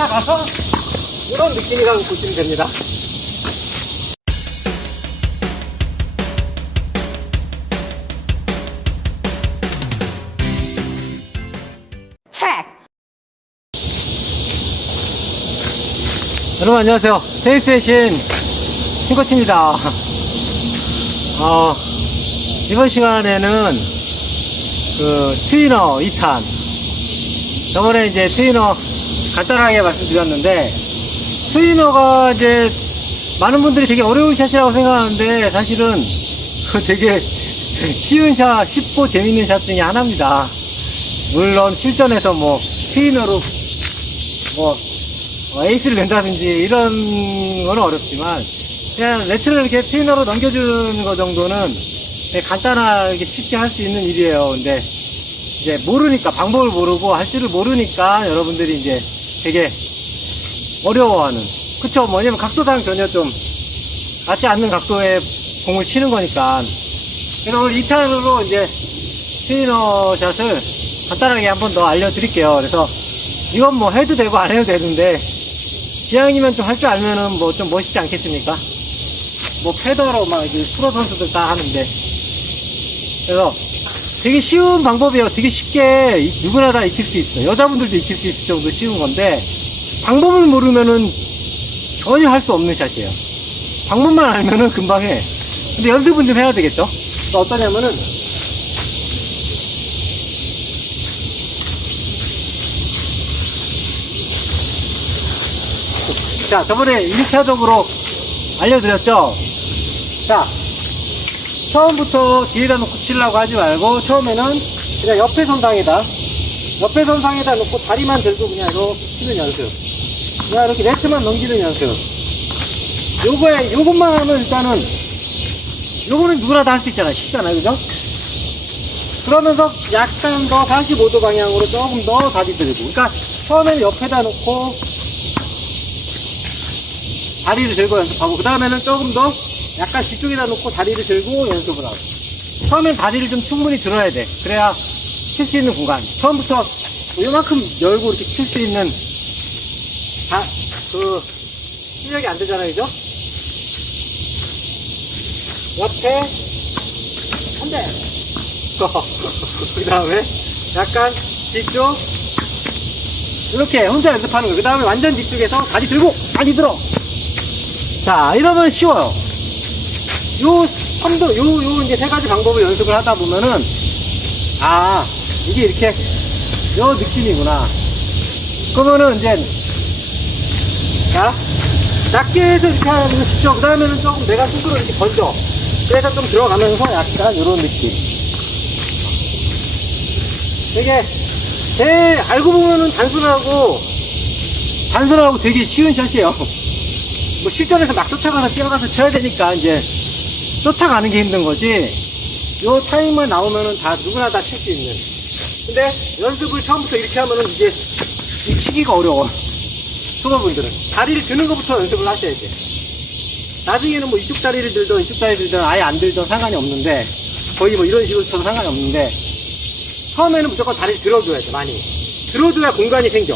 쫓아가서 이런 느낌이라고 보시면 됩니다. 여러분 안녕하세요. 테이스의 신 신코치입니다. 어, 이번 시간에는 그 트위너 2탄 저번에 이제 트위너 간단하게 말씀드렸는데 트위너가 이제 많은 분들이 되게 어려운 샷이라고 생각하는데 사실은 그 되게 쉬운 샷, 쉽고 재밌는 샷 중에 하나입니다. 물론 실전에서 뭐 트위너로 뭐 어, 에이스를 낸다든지 이런 거는 어렵지만 그냥 레트를 이렇게 트위너로 넘겨주는 거 정도는 되게 간단하게 쉽게 할 수 있는 일이에요. 근데 이제 모르니까 방법을 모르고 할 줄을 모르니까 여러분들이 이제 되게 어려워하는 그쵸 뭐냐면 각도상 전혀 좀 맞지 않는 각도의 공을 치는 거니까 그래서 오늘 2탄으로 이제 트위너 샷을 간단하게 한 번 더 알려드릴게요. 그래서 이건 뭐 해도 되고 안 해도 되는데 기왕이면 좀 할 줄 알면은 뭐 좀 멋있지 않겠습니까? 뭐 패더로 막 이제 프로 선수들 다 하는데 그래서 되게 쉬운 방법이에요. 되게 쉽게 이- 누구나 다 익힐 수 있어. 여자분들도 익힐 수 있을 정도 쉬운 건데 방법을 모르면은 전혀 할 수 없는 샷이에요. 방법만 알면은 금방 해. 근데 연습은 좀 해야 되겠죠? 그러니까 어떠냐면은 자, 저번에 1차적으로 알려드렸죠? 자, 처음부터 뒤에다 놓고 치려고 하지 말고, 처음에는 그냥 옆에 선상에다, 옆에 선상에다 놓고 다리만 들고 그냥 이렇게 치는 연습. 그냥 이렇게 네트만 넘기는 연습. 요거에, 요것만 하면 일단은, 요거는 누구나 다 할 수 있잖아요. 쉽잖아요. 그죠? 그러면서 약간 더 45도 방향으로 조금 더 다리 들고. 그러니까 처음에는 옆에다 놓고, 다리를 들고 연습하고 그 다음에는 조금 더 약간 뒤쪽에다 놓고 다리를 들고 연습을 하고. 처음엔 다리를 좀 충분히 들어야 돼. 그래야 칠 수 있는 공간. 처음부터 뭐 이만큼 열고 이렇게 칠 수 있는 다, 그 실력이 안 되잖아요. 그죠? 옆에 한대. 그 다음에 약간 뒤쪽 이렇게 혼자 연습하는 거예요 그 다음에 완전 뒤쪽에서 다리 들고 다리 들어. 자, 이러면 쉬워요. 요 삼도, 요, 요 이제 세 가지 방법을 연습을 하다 보면은, 아, 이게 이렇게, 요 느낌이구나. 그러면은 이제, 자, 낮게 해서 이렇게 하는 거 쉽죠? 그 다음에는 조금 내가 스스로 이렇게 던져. 그래서 좀 들어가면서 약간 요런 느낌. 되게, 제, 알고 보면은 단순하고, 단순하고 되게 쉬운 샷이에요. 뭐 실전에서 막 쫓아가서 뛰어가서 쳐야 되니까 이제 쫓아가는 게 힘든 거지? 요 타임만 나오면은 다 누구나 다 칠 수 있는. 근데 연습을 처음부터 이렇게 하면은 이제 이 치기가 어려워. 초보분들은. 다리를 드는 것부터 연습을 하셔야 돼. 나중에는 뭐 이쪽 다리를 들던 이쪽 다리를 들던 아예 안 들던 상관이 없는데 거의 뭐 이런 식으로 쳐도 상관이 없는데 처음에는 무조건 다리를 들어줘야 돼 많이. 들어줘야 공간이 생겨.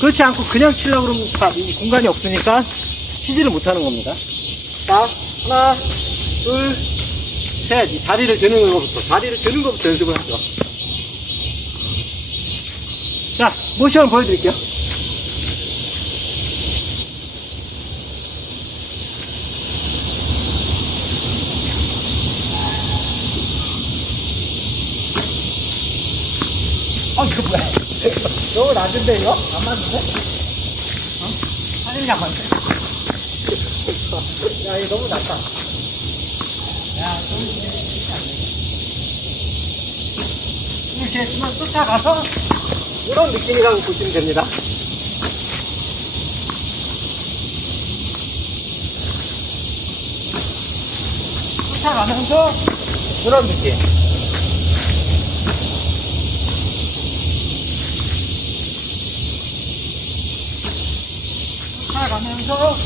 그렇지 않고 그냥 치려고 그러면 다이 공간이 없으니까 치지를 못하는 겁니다. 자, 하나, 둘, 셋. 이 다리를 드는 것부터, 다리를 드는 것부터 연습을 하죠. 자, 모션 보여드릴게요. 아, 이거 뭐야? 너무 낮은데, 이거? 안 맞는데? 어? 안 맞네. 야, 이거 너무 낮다. 야, 너무 쉽지 않네. 이렇게 했으면 쫓아가서, 이런 느낌이라고 보시면 됩니다. 쫓아가면서, 이런 느낌. 쫓아가면서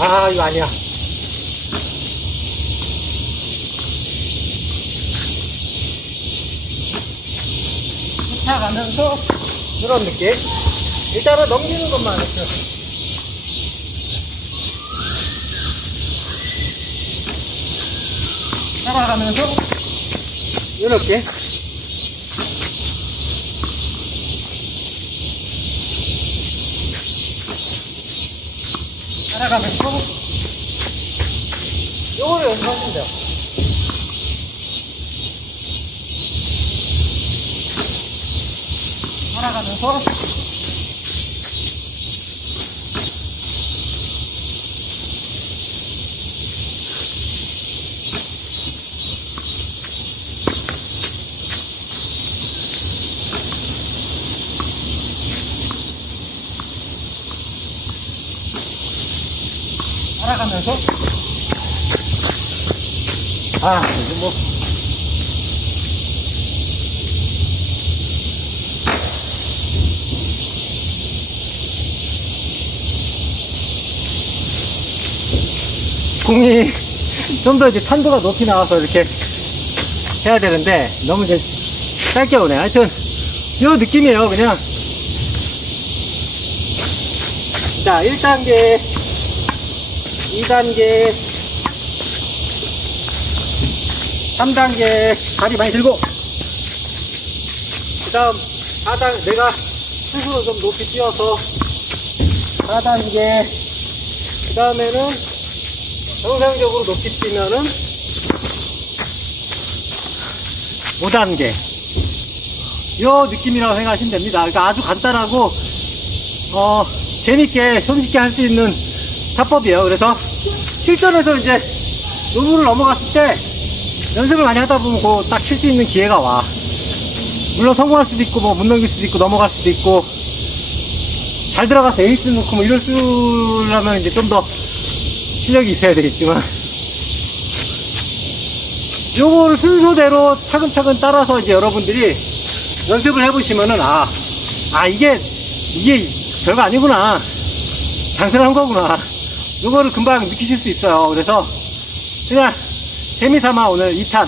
아 이거 아니야 쫓아가면서 이런 느낌 일단은 넘기는 것만 이렇게. 따라가면서 이렇게 따라가면서 요거를 연습하시면 돼요. 따라가면서 따라가면서. 아 이거 뭐 공이 좀 더 이제 탄도가 높이 나와서 이렇게 해야 되는데 너무 이제 짧게 오네. 하여튼 요 느낌이에요 그냥. 자 1단계 2단계 3단계 다리 많이 들고 그 다음 4단 내가 스스로 좀 높이 뛰어서 4단계 그 다음에는 정상적으로 높이 뛰면은 5단계. 요 느낌이라고 생각하시면 됩니다. 그러니까 아주 간단하고 어 재밌게 손쉽게 할 수 있는 사법이에요. 그래서 실전에서 이제 노브를 넘어갔을 때 연습을 많이 하다 보면 그딱 칠 수 있는 기회가 와. 물론 성공할 수도 있고 뭐 못 넘길 수도 있고 넘어갈 수도 있고 잘 들어가서 에이스 넣고 뭐 이럴 수라면 이제 좀더 실력이 있어야 되겠지만. 요거를 순서대로 차근차근 따라서 이제 여러분들이 연습을 해보시면은 아, 아 이게 이게 별거 아니구나. 단순한 거구나. 요거를 금방 느끼실 수 있어요. 그래서 그냥 재미삼아 오늘 2탄.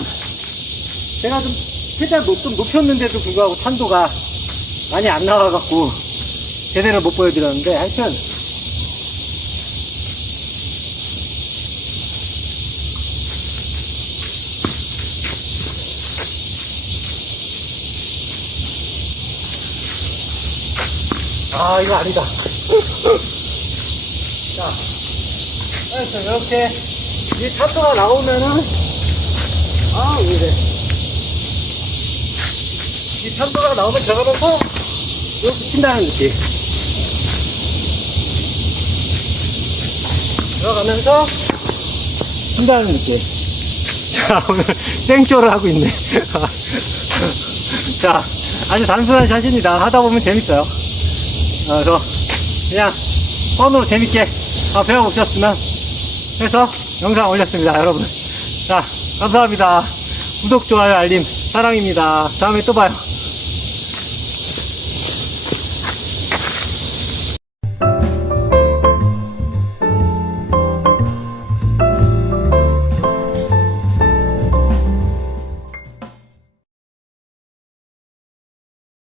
제가 좀 최대한 높, 좀 높였는데도 불구하고 탄도가 많이 안 나와갖고 제대로 못 보여드렸는데 하여튼 아 이거 아니다. 자 하여튼 이렇게 이 탄도가 나오면은 아 왜 이래. 이 탄도가 나오면 들어가면서 이렇게 친다는 느낌 들어가면서 친다는 느낌 자 오늘 땡쇼를 하고 있네. 자 아주 단순한 샷입니다. 하다 보면 재밌어요. 어, 그래서 그냥 폰으로 재밌게 어, 배워보셨으면 해서 영상 올렸습니다 여러분. 자 감사합니다. 구독 좋아요 알림 사랑입니다. 다음에 또 봐요